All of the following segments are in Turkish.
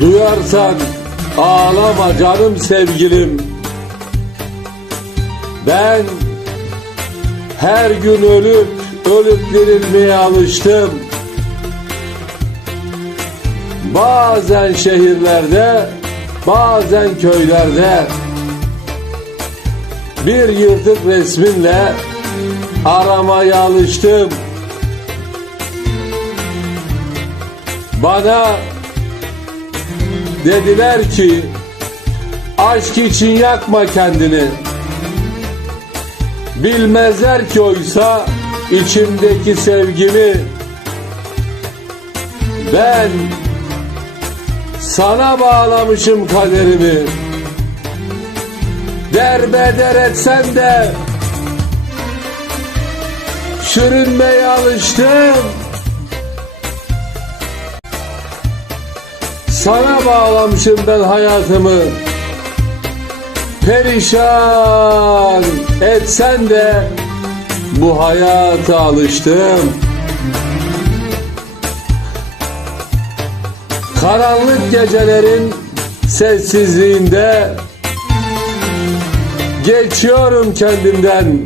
Duyarsan ağlama canım sevgilim. Ben her gün ölüp ölüp dirilmeye alıştım. Bazen şehirlerde, bazen köylerde bir yırtık resminle aramaya alıştım. Bana dediler ki aşk için yakma kendini. Bilmezler ki oysa içimdeki sevgimi ben sana bağlamışım kaderimi. Derbeder etsen de sürünmeye alıştım. Sana bağlamışım ben hayatımı. Perişan etsen de bu hayata alıştım. Karanlık gecelerin sessizliğinde geçiyorum kendimden.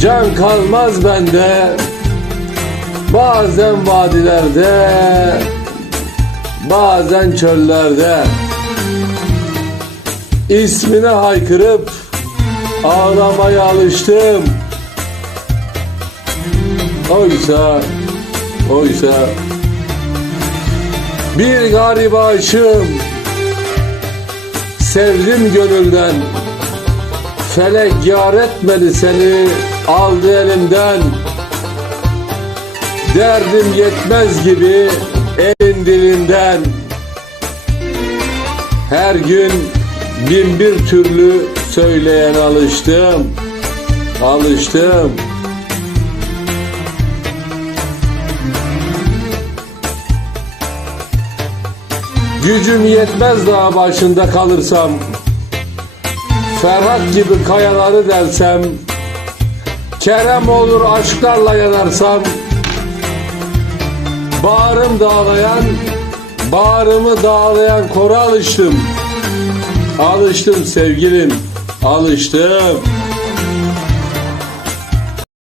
Can kalmaz bende. Bazen vadilerde, bazen çöllerde ismine haykırıp ağlamaya alıştım. Oysa, oysa bir garip aşığım Sevdim gönülden Felek yar etmedi seni Aldı elimden Derdim yetmez gibi Elin dilinden. Her gün bin bir türlü söyleyen alıştım Alıştım. Gücüm yetmez daha başında kalırsam Ferhat gibi kayaları dersem Kerem olur aşklarla yanarsam Bağrım dağlayan Bağrımı dağlayan kora alıştım. Alıştım sevgilim Alıştım